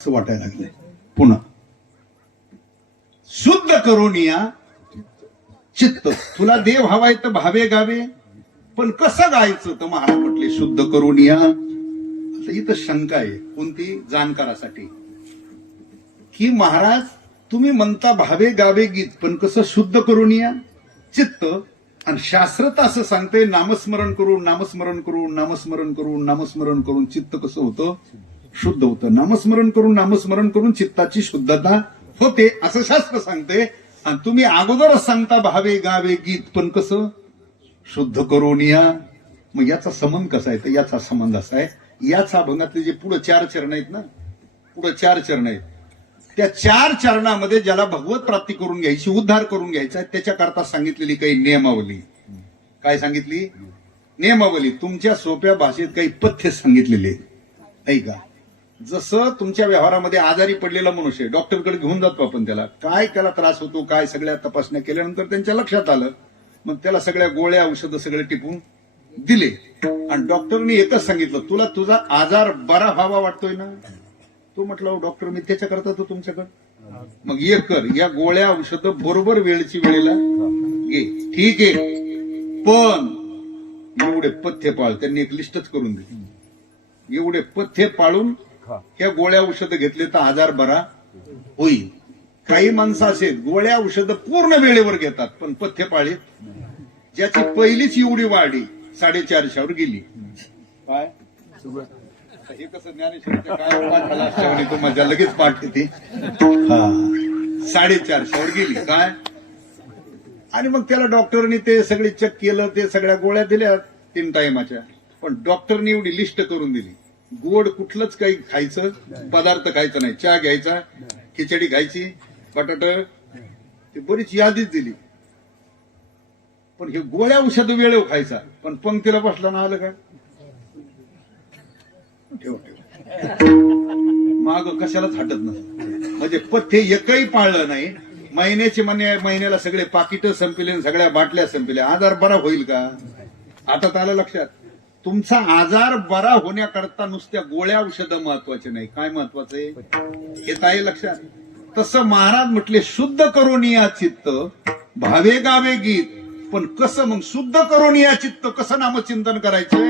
असं वाटायला लागलंय. पुन्हा. शुद्ध करून या चित्त. तुला देव हवाय तर भावे गावे पण कसं गायचं तर महाराज म्हटले शुद्ध करून या आता इथं शंका आहे कोणती? जाणकारासाठी. की महाराज तुम्ही म्हणता भावे गावे गीत पण कसं शुद्ध करून या चित्त. आणि शास्त्र तर असं सांगते नामस्मरण करून नामस्मरण करून नामस्मरण करून नामस्मरण करून चित्त कसं होतं? शुद्ध होतं. नामस्मरण करून नामस्मरण करून चित्ताची शुद्धता होते असं शास्त्र सांगते. आणि तुम्ही अगोदरच सांगता भावे गावे गीत. पण कसं? शुद्ध करून या. मग याचा संबंध कसा आहे? तर याचा संबंध असा आहे याच अभंगातले जे पुढे चार चरण आहेत ना पुढे चार चरण आहेत. त्या चार चरणामध्ये ज्याला भगवत प्राप्ती करून घ्यायची उद्धार करून घ्यायचा आहे त्याच्याकरता सांगितलेली काही नियमावली. काय सांगितली? नियमावली. तुमच्या सोप्या भाषेत काही पथ्य सांगितलेले आहेत. ऐका. जसं तुमच्या व्यवहारामध्ये आजारी पडलेला मनुष्य डॉक्टरकडे घेऊन जातो आपण त्याला. काय त्याला त्रास होतो काय सगळ्या तपासण्या केल्यानंतर त्यांच्या लक्षात आलं. मग त्याला सगळ्या गोळ्या औषधं सगळे टिपून दिले. आणि डॉक्टरनी एकच सांगितलं तुला तुझा आजार बरा व्हावा वाटतोय ना? तो म्हटलं हो, डॉक्टर मी त्याच्या करता तो तुमच्याकडे. मग ये कर या गोळ्या औषधं बरोबर वेळची वेळेला घे ठीक आहे. पण एवढे पथ्य पाळ त्यांनी एक लिस्टच करून दिली. एवढे पथ्य पाळून ह्या गोळ्या औषधं घेतले तर आजार बरा होईल. काही माणसं असेल गोळ्या औषधं पूर्ण वेळेवर घेतात पण पथ्य पाळीत ज्याची पहिलीच एवढी वाढी साडेचारशावर गेली. काय? हे कसं ज्ञानेश्वरीचं काय तो मजा लगेच पाठ येते साडेचारशावर गेली काय? आणि मग त्याला डॉक्टरनी ते सगळे चेक केलं ते सगळ्या गोळ्या दिल्या तीन टायमाच्या पण डॉक्टरनी एवढी लिस्ट करून दिली. गोड कुठलंच काही खायचं पदार्थ खायचा नाही. चहा घ्यायचा खिचडी खायची बटाट. ते बरीच यादीच दिली. पण हे गोळ्या औषध वेळेवर खायचा. पण पंक्तीला बसला ना आलं का? ठेव ठेव. माग कशालाच हटत नसत. म्हणजे पथ्य एकही पाळलं नाही. महिन्याचे म्हणे महिन्याला सगळे पाकिट संपले सगळ्या बाटल्या संपल्या. आजार बरा होईल का? आता तर आलं लक्षात. तुमचा आजार बरा होण्याकरता नुसत्या गोळ्या औषधं महत्त्वाचे नाही. काय महत्वाचं आहे? हे ताई लक्षात. तसं महाराज म्हटले शुद्ध करून या चित्त भावे गावे गीत. पण कसं मग शुद्ध करून या चित्त कसं नामचिंतन करायचंय?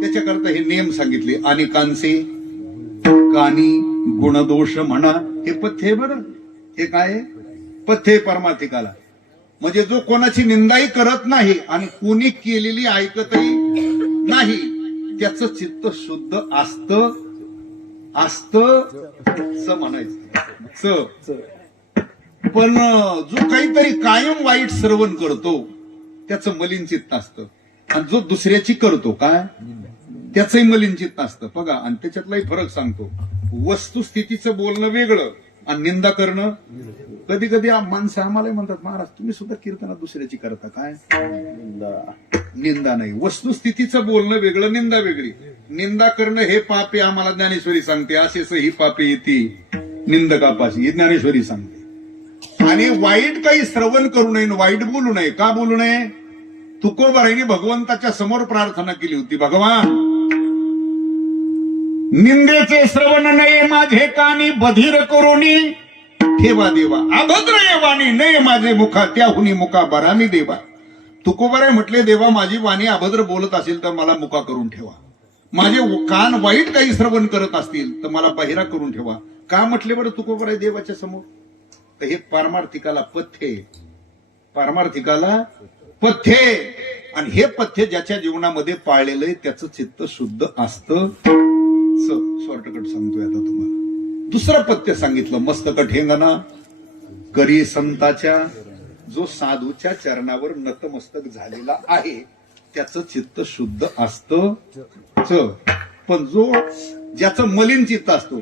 त्याच्याकरता हे नियम सांगितले. आणि कांसे? कानी गुणदोष म्हणा. हे पथ्य आहे बरं. हे काय पथ्य आहे परमार्थिकाला. म्हणजे जो कोणाची निंदाही करत नाही आणि कोणी केलेली ऐकतही नाही. त्याच चित्त शुद्ध असत असत म्हणायचं. च. पण जो काहीतरी कायम वाईट श्रवण करतो त्याचं मलिन चित्त असतं. आणि जो दुसऱ्याची करतो काय? त्याचंही मलिन चित्त असतं. बघा आणि त्याच्यातलाही फरक सांगतो. वस्तुस्थितीचं बोलणं वेगळं. आणि निंदा करणं. कधी कधी माणसं आम्हालाही म्हणतात महाराज तुम्ही सुद्धा कीर्तना दुसऱ्याची करता काय? निंदा. नाही. वस्तुस्थितीचं बोलणं वेगळं निंदा वेगळी. निंदा करणं हे पापे आम्हाला ज्ञानेश्वरी सांगते. असेच ही पापे येते. निंदकापाशी ही ज्ञानेश्वरी सांगते. आणि वाईट काही श्रवण करू नये वाईट बोलू नये. का बोलू नये? तुकोबाराईने भगवंताच्या समोर प्रार्थना केली होती. भगवान! निंदेचे श्रवण नये माझे कानी बधीर करोनी ठेवा देवा. अभद्र ये वाणी नये माझे मुखा त्याहुनी मुखा बरामी देवा. तुकोबाराय म्हटले देवा माझी वाणी अभद्र बोलत असेल तर मला मुका करून ठेवा. माझे कान वाईट काही श्रवण करत असतील तर मला बहिरा करून ठेवा. का म्हटले बरं आहे देवाच्या समोर? तर हे पारमार्थिकाला पथ्य. पारमार्थिकाला पथ्य. आणि हे पथ्य ज्याच्या जीवनामध्ये पाळलेलं आहे त्याचं चित्त शुद्ध असतं. शॉर्टकट सांगतोय आता तुम्हाला. दुसरं पथ्य सांगितलं मस्तकट ठेंगणा. करी संताच्या जो साधूच्या चरणावर नतमस्तक झालेला आहे त्याचं चित्त शुद्ध असतं. पण जो ज्याचं मलिन चित्त असतो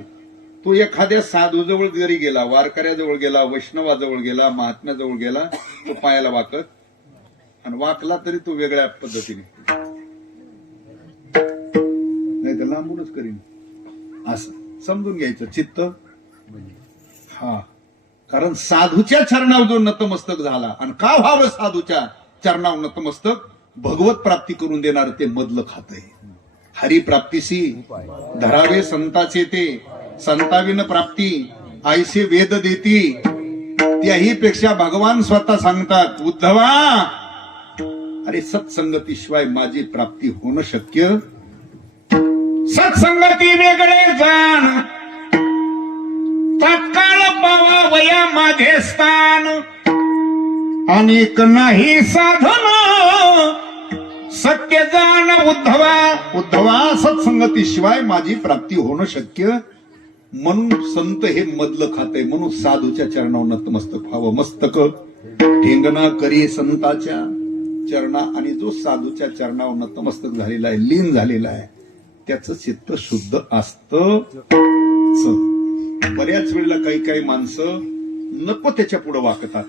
तो एखाद्या साधूजवळ जरी गेला वारकऱ्याजवळ गेला वैष्णवाजवळ गेला महात्म्याजवळ गेला तो पायाला वाकत आणि वाकला तरी तो वेगळ्या पद्धतीने. नाही तर लांबूनच करीन. असं. समजून घ्यायचं चित्त. हा. कारण साधूच्या चरणावर जो नतमस्तक झाला आणि का व्हावं साधूच्या चरणावर नतमस्तक? भगवत प्राप्ती करून देणार ते मधलं खात आहे हरिप्राप्तीसी धरावे संताचे ते संताविन प्राप्ती आयसे वेद देती. त्याही पेक्षा भगवान स्वतः सांगतात उद्धवा अरे सत्संगतीशिवाय माझी प्राप्ती होणं शक्य सत्संगती वेगळे जाण. तात्काळ पावा वया माझे स्थान. अनेक नाही साधन. सत्य जाण उद्धवा. उद्धवा सत्संगतीशिवाय माझी प्राप्ती होणं शक्य. म्हणून संत हे मधलं खाते म्हणून साधूच्या चरणावर नतमस्तक व्हावं मस्तक. ठेंगणा करी संताच्या चरणा आणि जो साधूच्या चरणावर नतमस्तक झालेला आहे लीन झालेला आहे त्याचं चित्त शुद्ध असत. बऱ्याच वेळेला काही काही माणसं नको त्याच्या पुढे वाकतात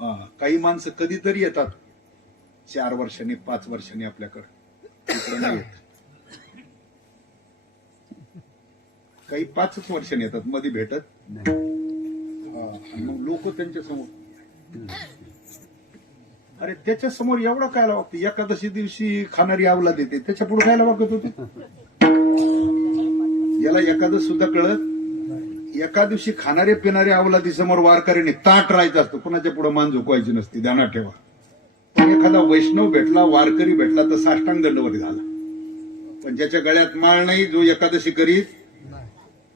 हा काही माणसं कधीतरी येतात. चार वर्षांनी पाच वर्षांनी आपल्याकडे. नाही येत. काही पाचच वर्षांनी येतात. मध्ये भेटत मग लोक त्यांच्यासमोर. अरे त्याच्यासमोर एवढं काय वागते. एकादशी दिवशी खाणारी आवला देते त्याच्या पुढे खायला वागत होते? याला एकादश सुद्धा कळत एका दिवशी खाणारे पिणारे अवलादी समोर वारकऱ्याने ताट राहायचं असतं. कुणाच्या पुढे मान झुकवायची नसती. ध्यानात ठेवा. पण एखादा वैष्णव भेटला वारकरी भेटला तर साष्टांग दंडवर झाला. पण ज्याच्या गळ्यात माळ नाही जो एकादशी करीत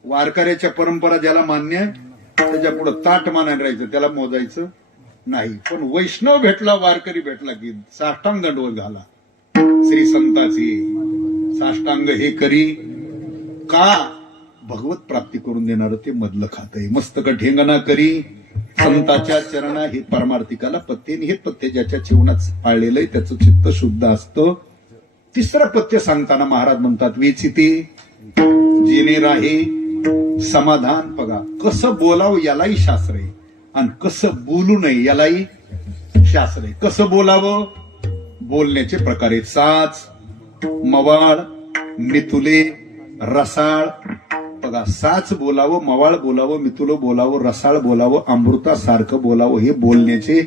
वारकऱ्याच्या परंपरा ज्याला मान्य आहे, त्याच्या पुढे ताट मानायला राहायचं त्याला मोजायचं नाही. पण वैष्णव भेटला वारकरी भेटला की साष्टांग दंडवत झाला. श्री संताची साष्टांग हे करी. का? भगवत प्राप्ती करून देणार ते मधलं खात आहे. मस्तक ठेंगणा करी. संताच्या चरणा हे परमार्थिकाला पत्ते हे पत्ते ज्याच्या जीवनात पाळलेलं आहे त्याचं चित्त शुद्ध असतं. तिसरं पत्य सांगताना महाराज म्हणतात वेचिते जिने राहे समाधान बघा. कसं बोलावं यालाही शास्त्र आहे. आणि कसं बोलू नये यालाही शास्त्र आहे. कसं बोलावं? बोलण्याचे प्रकार आहेत. साच मवाळ मितुले रसाळ. बघा साच बोलावं मवाळ बोलावं मितुलं बोलावं रसाळ बोलावं अमृतासारखं बोलावं हे बोलण्याचे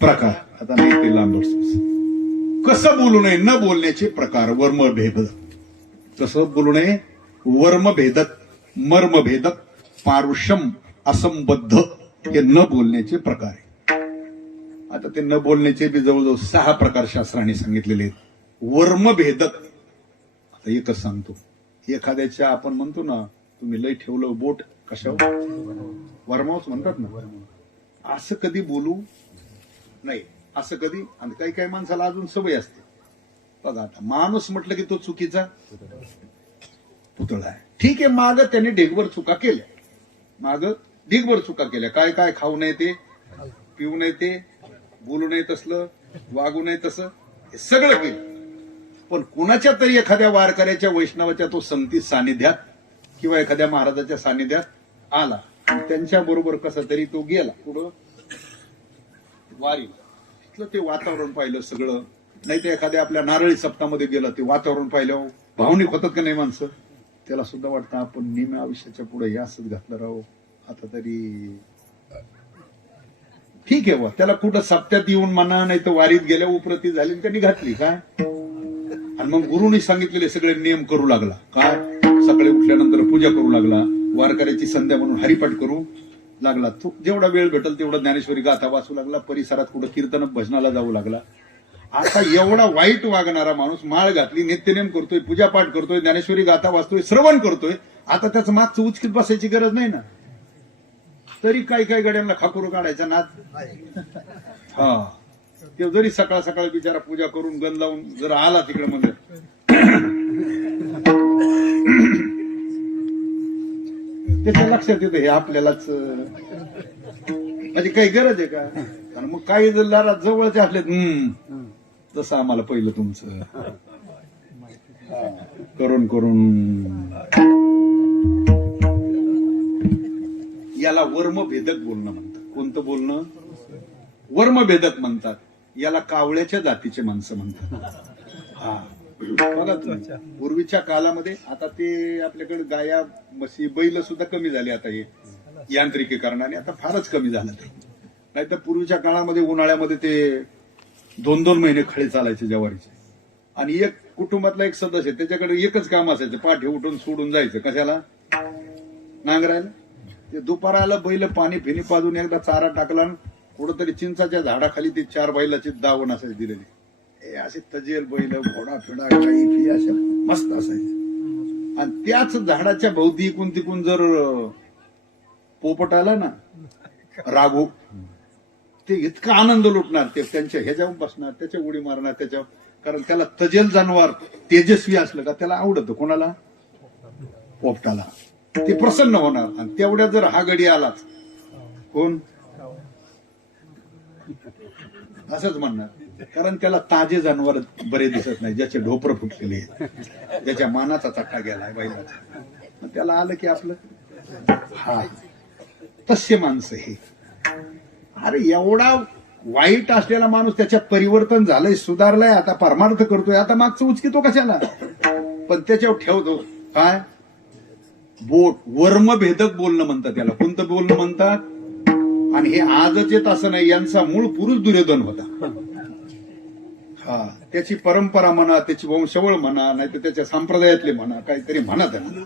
प्रकार. आता नाही ते लांबच कसं बोलू नये? न बोलण्याचे प्रकार वर्म भेद कसं बोलू नये वर्म भेदक मर्म भेदक पारुषम असंबद्ध. हे न बोलण्याचे प्रकार आहे आता ते न बोलण्याचे बी जवळजवळ सहा प्रकार शास्त्राने सांगितलेले आहेत. वर्म भेदक आता एकच सांगतो. एखाद्याच्या आपण म्हणतो ना तुम्ही लय ठेवलं बोट कशावर? वर्मावच म्हणतात ना. असं कधी बोलू? नाही. असं कधी? आणि काही काही माणसाला अजून सवय असते. बघा आता माणूस म्हटलं की तो चुकीचा? पुतळा आहे. ठीक आहे माग त्याने ढेगवर चुका केल्या. माग ढिगभर चुका केल्या. काय काय खाऊ नये ते पिऊ नये ते बोलू नये तसलं वागू नये तसं हे सगळं केलं. पण कुणाच्या तरी एखाद्या वारकऱ्याच्या वैष्णवाच्या तो संती सानिध्यात किंवा एखाद्या महाराजाच्या सानिध्यात आला. त्यांच्या बरोबर कसा तरी तो गेला. पुढं वारी तिथलं ते वातावरण पाहिलं सगळं. नाही ते एखाद्या आपल्या नारळी सप्तामध्ये गेलं ते वातावरण पाहिलं. भावनिक होतात का नाही माणसं? त्याला सुद्धा वाटतं आपण निम्या आयुष्याच्या पुढे हे असंच घातलं राहू. आता तरी ठीक आहे बा त्याला कुठं सप्त्यात येऊन म्हणा नाही तर वारीत गेल्या उप्रती झाली त्यांनी घातली काय? आणि मग गुरुनी सांगितलेले सगळे नियम करू लागला. काय? सकाळी उठल्यानंतर पूजा करू लागला. वारकऱ्याची संध्या म्हणून हरिपाठ करू लागला. तो जेवढा वेळ भेटल तेवढा ज्ञानेश्वरी गाथा वाचू लागला. परिसरात कुठं कीर्तन भजनाला जाऊ लागला. आता एवढा वाईट वागणारा माणूस माळ घातली नित्यनेम करतोय पूजापाठ करतोय ज्ञानेश्वरी गाथा वाचतोय श्रवण करतोय. आता त्याचं मागचं उचकीत बसायची गरज नाही ना? तरी काही काही गड्यांना खाकुर काढायचा नाद हा. ते जरी सकाळ सकाळ बिचारा पूजा करून गण लावून जर आला तिकडे म्हणजे त्याच्या लक्षात येतं हे आपल्यालाच म्हणजे काही गरज आहे का? आणि मग काही जर लारा जवळचे असले हम्म जसं आम्हाला पहिलं तुमचं. करून करून. याला वर्मभेदक बोलणं म्हणतात. कोणतं बोलणं? वर्मभेदक म्हणतात. याला कावळ्याच्या जातीचे माणसं म्हणतात. हा. बघा तुम्ही. पूर्वीच्या काळामध्ये आता ते आपल्याकडे गाया म्हशी बैल सुद्धा कमी झाले आता हे यांत्रिकीकरणाने. आता फारच कमी झालं. ते नाही तर पूर्वीच्या काळामध्ये उन्हाळ्यामध्ये ते दोन दोन महिने खळे चालायचे ज्वारीचे. आणि एक कुटुंबातला एक सदस्य त्याच्याकडे एकच काम असायचं. पाठी उठून सोडून जायचं. कशाला? नांगरायला. ते दुपाराला बैल पाणी फिनी पाजून एकदा चारा टाकला कुठंतरी चिंचाच्या झाडाखाली ते चार बैलाची दावण असायची दिलेली. हे असे तजेल बैल घोडा फिडा काही फी अशा मस्त असायचे. आणि त्याच झाडाच्या भोवती इकून तिकून जर पोपट आला ना राघू ते इतका आनंद लुटणार ते त्यांच्या ह्याच्यावर बसणार त्याच्या उडी मारणार त्याच्यावर. कारण त्याला तजेल जानवर तेजस्वी असलं का त्याला आवडतं कोणाला? पोपटाला. ते प्रसन्न होणार. आणि तेवढ्या जर हा गडी आलाच कोण? असंच म्हणणार. कारण त्याला ताजे जनावर बरे दिसत नाही ज्याचे ढोपर फुटलेले आहेत. ज्याच्या मानाचा चट्टा गेलाय बैलाचा. त्याला आलं की आपलं हा. तसे माणसं हे. अरे एवढा वाईट असलेला माणूस त्याच्यात परिवर्तन झालंय सुधारलंय आता परमार्थ करतोय आता मागचं उचकितो कशाला? पण त्याच्यावर ठेवतो काय? बोट वर्मभेदक बोलणं म्हणतात त्याला कोणतं बोलणं म्हणतात? आणि हे आजच येत असं नाही यांचा मूळ पुरुष दुर्योधन होता. हा त्याची परंपरा म्हणा त्याची वंशवळ म्हणा नाही तर त्याच्या संप्रदायातले म्हणा काहीतरी म्हणा त्यांना.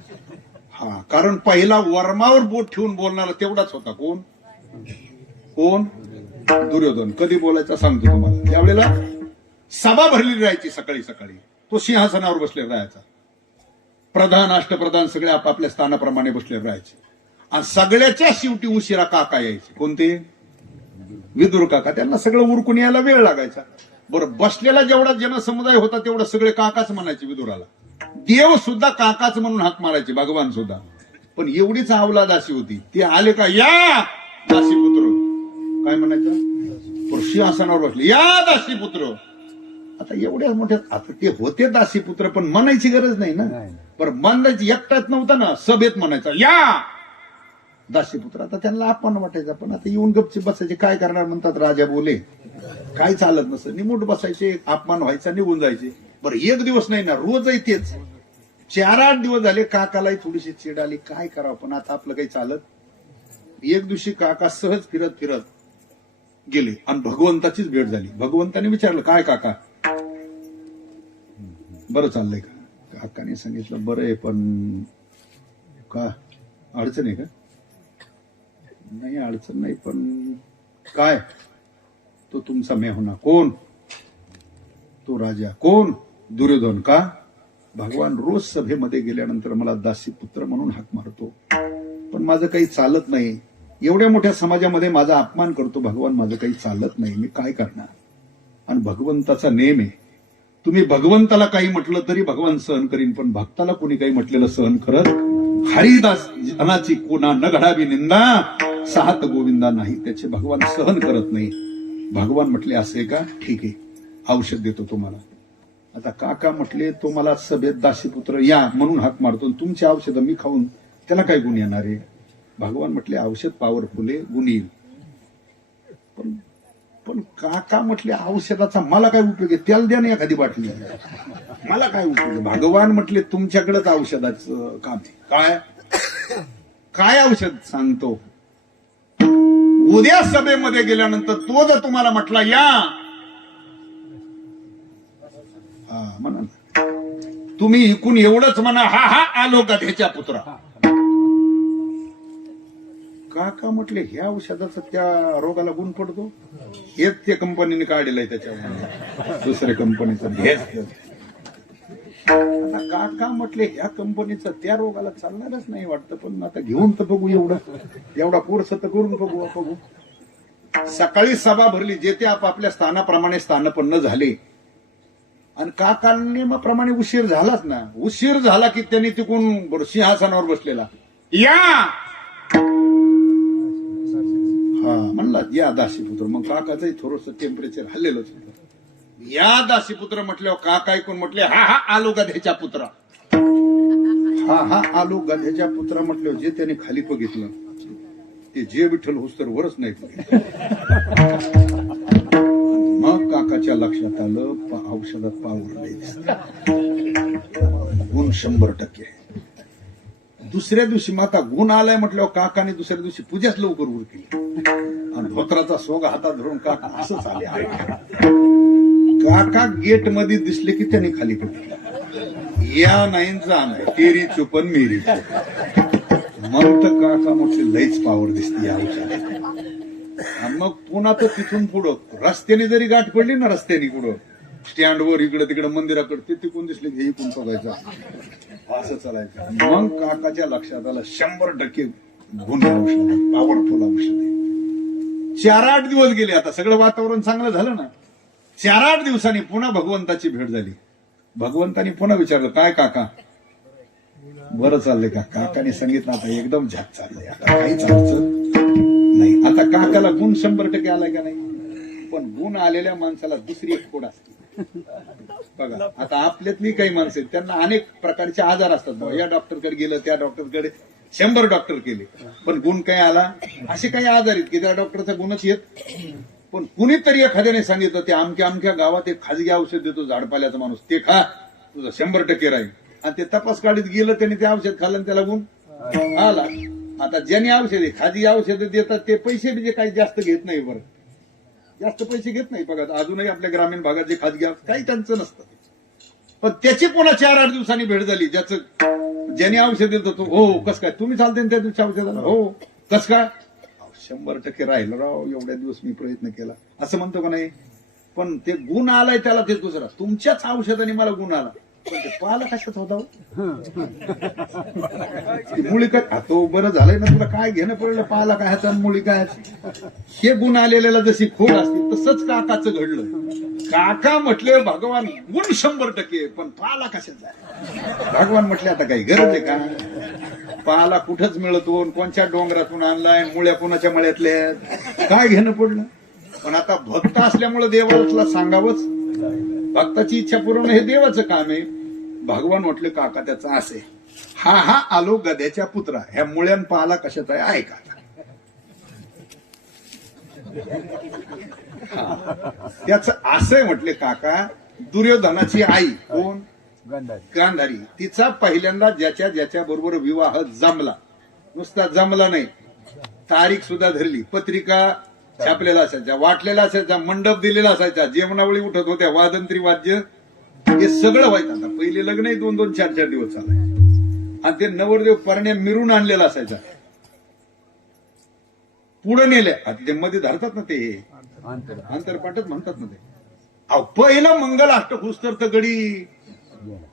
हा कारण पहिला वर्मावर बोट ठेवून बोलणारा तेवढाच होता. कोण? कोण? दुर्योधन. कधी बोलायचा सांगतो तुम्हाला. त्यावेळेला सभा भरलेली राहायची सकाळी सकाळी. तो सिंहासनावर बसलेला राहायचा. प्रधान अष्टप्रधान सगळे आपापल्या स्थानाप्रमाणे बसले राहायचे. आणि सगळ्याच्या शेवटी उशिरा काका यायचे. कोणते? विदुर काका. त्यांना सगळं उरकून यायला वेळ लागायचा. बरं बसलेला जेवढा जनसमुदाय होता तेवढा सगळे काकाच म्हणायचे विदुराला. देव सुद्धा काकाच म्हणून हाक मारायचे भगवान सुद्धा. पण एवढीच आवला दासी होती. ते आले का या दासी पुत्र काय म्हणायचं? सिंहासनावर बसले. या दासी पुत्र आता एवढ्या मोठ्या आता ते होते दासी पुत्र पण म्हणायची गरज नाही ना? बरं म्हणायची एकटाच नव्हता ना सभेत म्हणायचा या! दाशीपुत्र आता त्यांना अपमान वाटायचा पण आता येऊन गपचे बसायचे काय करणार? म्हणतात राजा बोले. काय चालत नसत निमूट बसायचे अपमान व्हायचा निघून जायचे. बरं एक दिवस नाही ना रोजही तेच. चार आठ दिवस झाले काकालाही थोडीशी चिड आली काय करावं पण आता आपलं काही चालत? एक दिवशी काका सहज फिरत फिरत गेले आणि भगवंताचीच भेट झाली. भगवंताने विचारलं काय काका? बरं चाललंय का? काकाने सांगितलं बरं आहे पण का? अडचण आहे का? नाही अडचण नाही पण काय? तो तुमचा मेहुणा कोण? तो राजा कोण? दुर्योधन का? भगवान रोज सभेमध्ये गेल्यानंतर मला दासी पुत्र म्हणून हाक मारतो. पण माझं काही चालत नाही. एवढ्या मोठ्या समाजामध्ये माझा अपमान करतो भगवान माझं काही चालत नाही. मी काय करणार? आणि भगवंताचा नेम आहे. तुम्ही भगवंताला काही म्हटलं तरी भगवान सहन करीन पण भक्ताला कोणी काही म्हटलेलं सहन करत हरिदास अनाची कोणा न घडावी निंदा साहत गोविंदा नाही. त्याचे भगवान सहन करत नाही. भगवान म्हटले असे का? ठीक आहे. औषध देतो तुम्हाला. आता काका म्हटले तो मला सभेत दासीपुत्र या म्हणून हाक मारतो तुमचे तुमची औषधं मी खाऊन त्याला काय गुण येणार आहे? भगवान म्हटले औषध पॉवरफुल आहे गुण येईल. पण पण काका म्हटले औषधाचा मला काय उपयोग आहे? त्याला द्या ना एखादी बाटली. मला काय उपयोग आहे? भगवान म्हटले तुमच्याकडेच औषधाचं काम काय? काय औषध सांगतो? उद्या सभेमध्ये गेल्यानंतर तो जर तुम्हाला म्हटला या! हा म्हणा तुम्ही इकून एवढंच म्हणा हा हा आलो का त्याच्या पुत्रा काका म्हटले? ह्या औषधाचा त्या रोगाला गुण पडतो? हेच त्या कंपनीने काढलेलं आहे त्याच्यावर दुसऱ्या कंपनीचं हेच. का का काका म्हटले? ह्या कंपनीचं त्या रोगाला चालणारच नाही वाटतं. पण आता घेऊन तर बघू एवढं. एवढा कोर्स तर करून बघू बघू. सकाळी सभा भरली जे ते आपापल्या स्थानाप्रमाणे स्थानपन्न झाले. आणि काकांनी मग प्रमाणे उशीर झालाच ना. उशीर झाला की त्यांनी तिकून सिंहासनावर बसलेला. या! हा म्हणला या दासीपुत्र. मग काकाचंही थोडस टेम्परेचर हल्लेलंच होतं. या दासीपुत्र म्हटल्यावर काका ऐकून म्हटले हा हा आलो गध्याच्या पुत्रा. हा हा आलो गध्याच्या पुत्रा म्हटल्यावर जे त्याने खाली बघितलं ते जे विठ्ठल होस तर वरच नाही मग काकाच्या लक्षात आलं औषधात पाऊर लय गुण शंभर टक्के आहे. दुसऱ्या दिवशी माता गुण आलाय म्हटल्यावर काकाने दुसऱ्या दिवशी पूजाच लवकर उर केली आणि धोत्राचा सोग हातात धरून काका असं आले काका गेटमध्ये दिसले की त्याने खाली पडले. या नाही जा नाही तेरी चुपन मेरी मग तर काका म्हटले लईच पावर दिसते या मग पुन्हा तर तिथून पुढं रस्त्याने जरी गाठ पडली ना रस्त्याने पुढं स्टँडवर इकडे तिकडे मंदिराकडे ते तिकून दिसले की हे इकून बघायचं असं. चालायचं. मग काकाच्या लक्षात आलं शंभर टक्के गुण औषध पॉवरफुल औषध आहे. चार आठ दिवस गेले आता सगळं वातावरण चांगलं झालं ना. चार आठ दिवसांनी पुन्हा भगवंताची भेट झाली. भगवंतानी पुन्हा विचारलं काय काका? बरं चाललंय का? काकाने सांगितलं आता एकदम झाक चाललंय. आता काहीच अडचण नाही. आता काकाला गुण शंभर टक्के आलाय का नाही? पण गुण आलेल्या माणसाला दुसरी एक खोड असते. बघा आता आपल्यातली काही माणसं आहेत. त्यांना अनेक प्रकारचे आजार असतात बाबा या डॉक्टरकडे गेलं त्या डॉक्टरकडे शंभर डॉक्टर केले. पण गुण काय आला? असे काही आजार आहेत की त्या डॉक्टरचा गुणच येत पण कुणीतरी एखाद्याने सांगितलं ते आमच्या आमच्या गावात एक खाजगी औषध देतो झाडपाल्याचा माणूस. ते खा. तुझा शंभर टक्के राहील. आणि ते तपास काढीत गेलं त्याने ते औषध खाल्लं त्याला गुण आला. आता ज्यांनी औषधे खाजगी औषध देतात ते पैसे बी काही जास्त घेत नाही बरं. जास्त पैसे घेत नाही बघा. अजूनही आपल्या ग्रामीण भागात जे खाजगी काही त्यांचं नसतं. पण त्याची पुन्हा चार आठ दिवसांनी भेट झाली. ज्याचं ज्याने औषध दिलं तो हो कस काय? तुम्ही चालते ना त्या दिवशी औषधाला? हो. कस काय? शंभर टक्के राहिलं राव. एवढ्या दिवस मी प्रयत्न केला. असं म्हणतो का नाही? पण ते गुण आलाय त्याला ते दुसरा. तुमच्याच औषधाने मला गुण आला. पाला कशाच होता हो? ती मुळी काय तो बरं झालंय ना तुला काय घेणं पडलं पाला काय ह्याचा आणि मुळी काय? हे गुण आलेल्याला जशी खोड असते तसंच काकाचं घडलं काका म्हटले भगवान गुण शंभर टक्के पण पाला कशाचा आहे? भगवान म्हटले आता काही गरज आहे का पाला कुठंच मिळतो आणि कोणत्या डोंगरातून आणलाय मुळ्या कोणाच्या मळ्यातल्या? काय घेणं पडलं पण आता भक्त असल्यामुळे देवाला सांगावंच भक्ताची इच्छा पूर्ण हे देवाचं काम आहे भगवान म्हटले काका त्याचा असे. हा हा आलो गद्याच्या पुत्रा. ह्या मुळ्यान पाला कशाचा आहे? का त्याच असंय म्हटले काका दुर्योधनाची आई कोण? गांधारी. तिचा पहिल्यांदा ज्याच्या ज्याच्या बरोबर विवाह जमला. नुसता जमला नाही. तारीख सुद्धा धरली. पत्रिका छापलेला असायच्या वाटलेला असायचा मंडप दिलेला असायचा. जेवणावळी उठत होत्या वादंत्री वाद्य हे सगळं व्हायचं आता पहिले लग्नही दोन दोन चार चार दिवस चालायचे. आणि ते नवरदेव परण्या मिरून आणलेला असायचा. पुढे नेले आता ते मध्ये धरतात ना ते. आंतरपाठच म्हणतात ना ते. अहो मंगल अष्टपुस तर तर गडी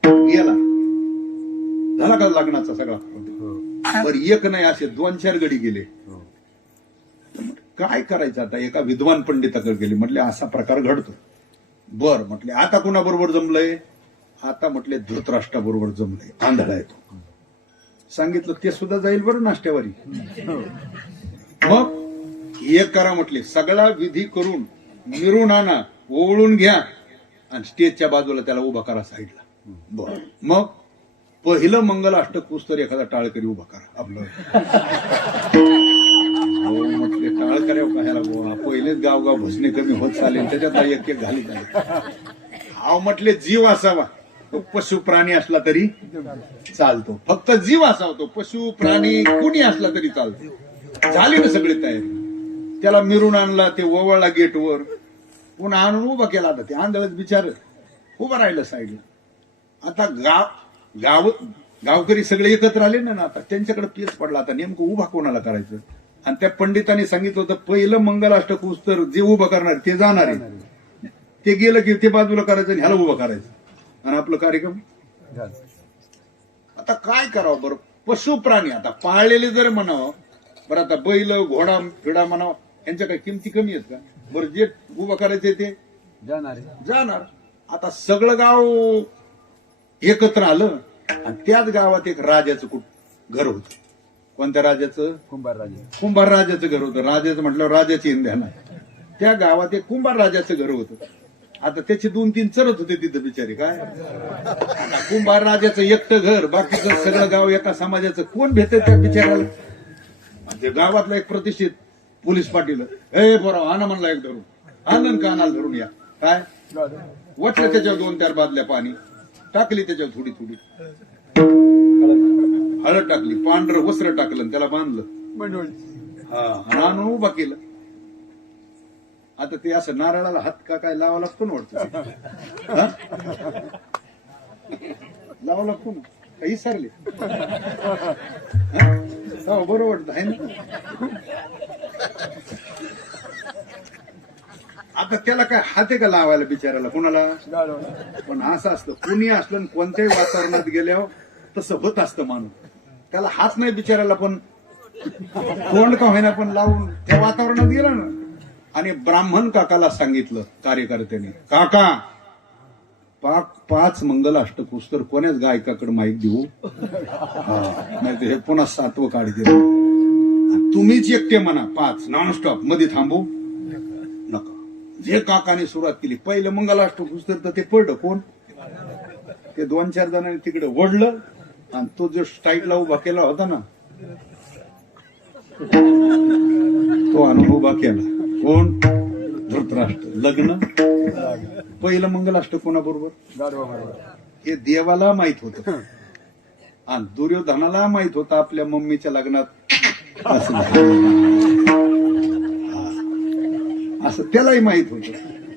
गेला. झाला का लग्नाचा सगळा? बर एक नाही असे दोन चार गडी गेले. काय करायचं आता? एका विद्वान पंडिताकडे गेले. म्हटले असा प्रकार घडतो. बर म्हटले आता कुणाबरोबर जमलंय? आता म्हटले धृतराष्ट्राबरोबर जमलंय. आंधळा येतो सांगितलं ते सुद्धा जाईल बरं नाश्त्यावरी. हो. मग एक करा म्हटले सगळा विधी करून मिरून आणा ओवळून घ्या आणि स्टेजच्या बाजूला त्याला उभा करा साईडला. बर. मग पहिलं मंगल अष्टक पुस्तक एखादा टाळकरी उभा करा आपलं. काळ कराव टाळकऱ्या कशाला पहिलेच गावगाव भसणे कमी होत चालेल त्याच्यात एक एक घालीत आले हाव म्हटले जीव असावा. तो पशु प्राणी असला तरी चालतो. फक्त जीव असावा तो. पशु प्राणी कुणी असला तरी चालतो. झाली ना सगळी तयारी. त्याला मिरून आणला ते ओवळला गेटवर. पुन्हा आणून उभा केला आता. ते आंधळच बिचार. उभा राहिलं साईडला आता गाव गाव गावकरी सगळे एकत्र आले ना आता. त्यांच्याकडे पेच पडला. आता नेमकं उभा कोणाला करायचं? आणि त्या पंडितांनी सांगितलं होतं पहिलं मंगलाष्टक तर जे उभं करणार ते जाणार आहे. ते गेलं की ते बाजूला करायचं आणि ह्याला उभं करायचं. आणि आपलं कार्यक्रम? आता काय करावं बरं? पशु प्राणी आता पाळलेले जर म्हणावं बरं आता बैल घोडा फिडा म्हणावं यांच्या काही किमती कमी आहेत का? बरं जे उभं करायचे ते? जाणार जाणार. आता सगळं गाव एकत्र आलं आणि त्याच गावात एक राजाचं कुट घर होत. कोणत्या राजाचं? कुंभार राजे. कुंभार राजाचं घर होतं. राजाचं म्हटलं राजाची इंध्यान त्या गावात एक कुंभार राजाचं घर होतं. आता त्याचे दोन तीन चरत होते तिथं बिचारे काय? आता कुंभार राजाचं एकटं घर बाकीचं सगळं गाव एका समाजाचं कोण भेटत त्या बिचाऱ्याला? म्हणजे गावातला एक प्रतिष्ठित पोलीस पाटील. हे बरोबर आणा म्हणला एक धरून. आनंद कानाला धरून या. काय? वटलं त्याच्यावर दोन चार बादल्या पाणी. टाकली त्याच्यावर थोडी थोडी हळद टाकली पांढरं वस्त्र टाकलं आणि त्याला बांधलं. हा आणि उभा केलं. आता ते असं नारळाला हात का काय लावा लागतो ना वाटतं? लावा लागतो ना? काही सरले हो? बरोबर आहे ना? आता त्याला काय हात आहे का लावायला बिचारायला कोणाला? पण असं असतं कुणी असलं कोणत्याही वातावरणात गेल्यावर तसं होत असतं माणूस. त्याला हात नाही बिचारायला पण. तोंड का होईना पण लावून त्या वातावरणात गेला ना. आणि ब्राह्मण काकाला सांगितलं कार्यकर्त्याने काका पाच पाच मंगल अष्टपुस्तर कोण्याच गायकाकडे माहीत देऊ? नाही हे पुन्हा सातवं काढते तुम्हीच एकटे म्हणा पाच नॉनस्टॉपमध्ये थांबू. नका. जे काकाने सुरुवात केली पहिलं मंगल अष्टपुस्तर तर ते पडलं कोण? ते दोन चार जणांनी तिकडे ओढलं. आणि तो जो स्टाईलला उभा केला होता ना तो अनुभव उभा केला. कोण? धृतराष्ट्र. लग्न? पहिलं मंगलाष्ट कोणाबरोबर? हे देवाला माहीत होत. आणि दुर्योधनाला माहीत होतं आपल्या मम्मीच्या लग्नात. असं. असं त्यालाही माहीत होत.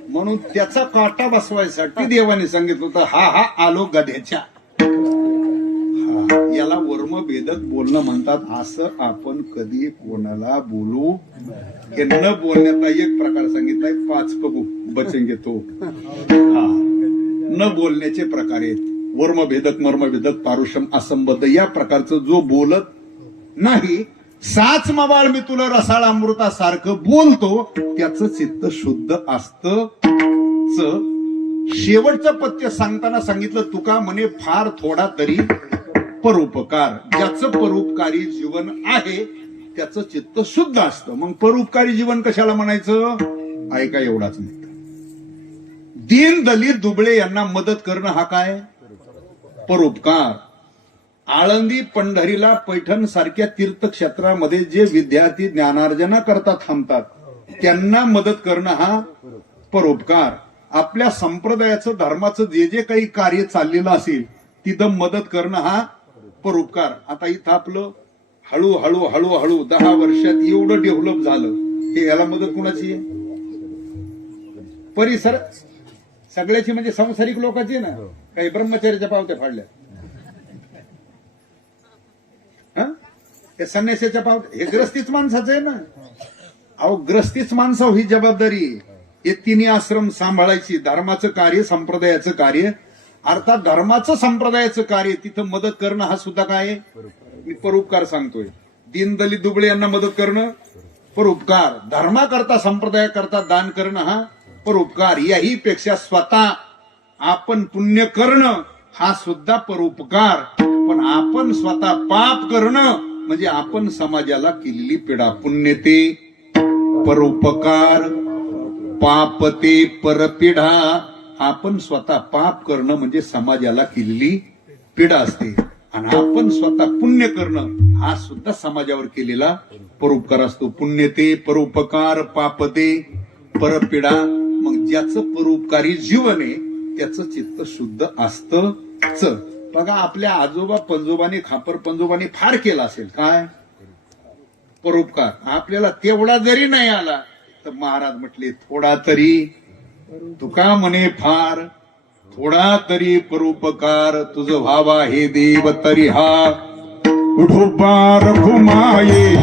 म्हणून त्याचा काटा बसवायसाठी देवाने सांगितलं होतं हा हा आलो गध्याच्या याला वर्मभेदक बोलणं म्हणतात. असं आपण कधी कोणाला बोलू हे न बोलण्याचा एक प्रकार सांगितलाय. पाच कबू बचन घेतो. हा. न बोलण्याचे प्रकार आहेत. वर्मभेदक मर्मभेदक पारुषम असंबद्ध या प्रकारचं जो बोलत नाही साच मवाळ मी तुला रसाळ अमृतासारखं बोलतो त्याचं चित्त शुद्ध असत. शेवटचं पत्य सांगताना सांगितलं तुका म्हणे फार थोडा तरी परोपकार. ज्याचं परोपकारी जीवन आहे त्याचं चित्त शुद्ध असतं. मग परोपकारी जीवन कशाला म्हणायचं? ऐका एवढाच नाही दीन दलित दुबळे यांना मदत करणं हा काय? परोपकार. आळंदी पंढरीला पैठण सारख्या तीर्थक्षेत्रामध्ये जे विद्यार्थी ज्ञानार्जना करता थांबतात त्यांना मदत करणं हा परोपकार. आपल्या संप्रदायाचं धर्माचं जे जे काही कार्य चाललेलं असेल तिथं मदत करणं हा परोपकार आता इथं आपलं हळूहळू हळूहळू दहा वर्षात एवढं डेव्हलप झालं. हे याला मदत कुणाची आहे? परिसर सगळ्याची म्हणजे संसारिक लोकांची ना? काही ब्रह्मचार्याच्या पावत्या फाडल्या. हं? हे संन्यासाच्या पावत्या हे ग्रस्तीच माणसाचं आहे ना? अहो ग्रस्तीच माणसं ही जबाबदारी आहे. हे तिन्ही आश्रम सांभाळायची धर्माचं कार्य संप्रदायाचं कार्य अर्थात धर्माचं संप्रदायाचं कार्य तिथं मदत करणं हा सुद्धा काय? आहे? मी परोपकार सांगतोय. दीनदलित दुबळे यांना मदत करणं परोपकार. धर्माकरता संप्रदायाकरता दान करणं हा परोपकार. याही पेक्षा स्वतः आपण पुण्य करणं हा सुद्धा परोपकार. पण आपण स्वतः पाप करणं म्हणजे आपण समाजाला केलेली पीडा. पुण्य ते परोपकार. पाप ते परपिढा आपण स्वतः पाप करणं म्हणजे समाजाला केलेली पीडा असते. आणि आपण स्वतः पुण्य करणं हा सुद्धा समाजावर केलेला परोपकार असतो. पुण्य ते परोपकार पाप ते परपीडा. मग ज्याचं परोपकारी जीवन आहे त्याचं चित्त शुद्ध असतच. बघा आपल्या आजोबा पंजोबाने खापर पंजोबाने फार केला असेल. काय? परोपकार. आपल्याला तेवढा जरी नाही आला तर महाराज म्हटले थोडा तरी तुका म्हणे फार. थोडा तरी परोपकार तुझ व्हावा हे देव तरी हा. घुमाये